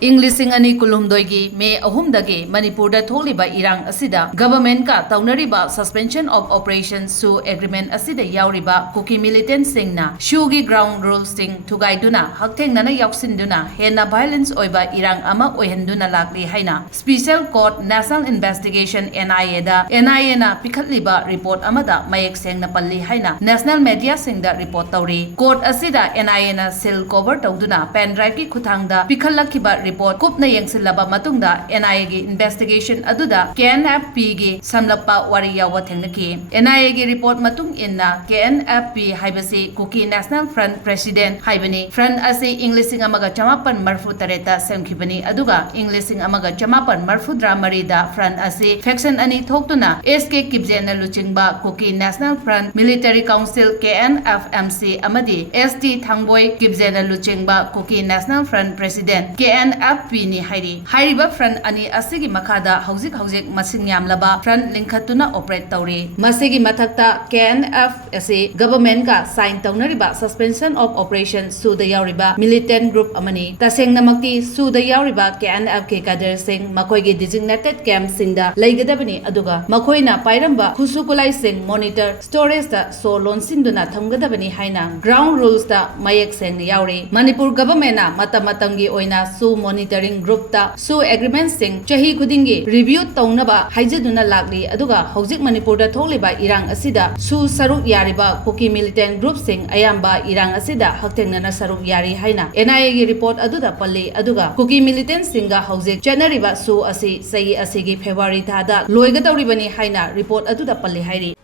English ani kulumdoigi May ahumdagi Manipur da tholiba Irang Asida government ka taunariba suspension of operations Soo agreement asida yauriba Kuki Militant Singna Shugi ground rules sing Thugaiduna Hakthengnana Yaosinli hena violence oiba Irang ama oihenduna lakli haina Special Court National Investigation NIA da NIA na pikhatliba report amada mayek sengna palli haina National Media singda report tauri Court asida NIA na seal cover tauduna pen drive ki khuthangda pikhallakiba report kupna yengsilaba matungda NIA gi investigation aduda KNFP gi samlappa wari yawa thengnaki NIA gi report matung inna KNFP haibasi Kuki National Front President haibani front ase Englishing amaga chamapan marfu tareta semkhibani aduga Englishing amaga chamapan marfu dramari da front ase faction ani thoktuna SK Kibjena luchingba Kuki National Front Military Council KNFMC amadi ST Thangboy Kibjena luchingba Kuki National Front President KNFP ni hairiba front ani asigi makada hauzik masing yamlaba front linkhatuna operate tawri masigi mathakta KNF ase government ka sign tawnariba suspension of operation Soo da yauriba militant group amani tasengna makti Soo da yauriba KNF ke kader sing makoi gi designated camp singda leigadabani aduga makoina pairamba khusukulai sing monitor storage da so loan sinduna thamgadabani haina ground rules da mayek seng yauri Manipur government na matamatanggi oina Soo monitoring group ta Soo agreement sing chahi khudingi review tawnaba haijaduna lakli aduga hojik Manipur da tholiba Irang Asida Soo saruk yariba Kuki militant group sing ayamba Irang Asida Hakthengnana saruk yari haina NIA gi report aduda palli aduga Kuki militant singa hojik chanariba Soo asi sai asigi February thada loiga tawribani haina report aduda palli hairi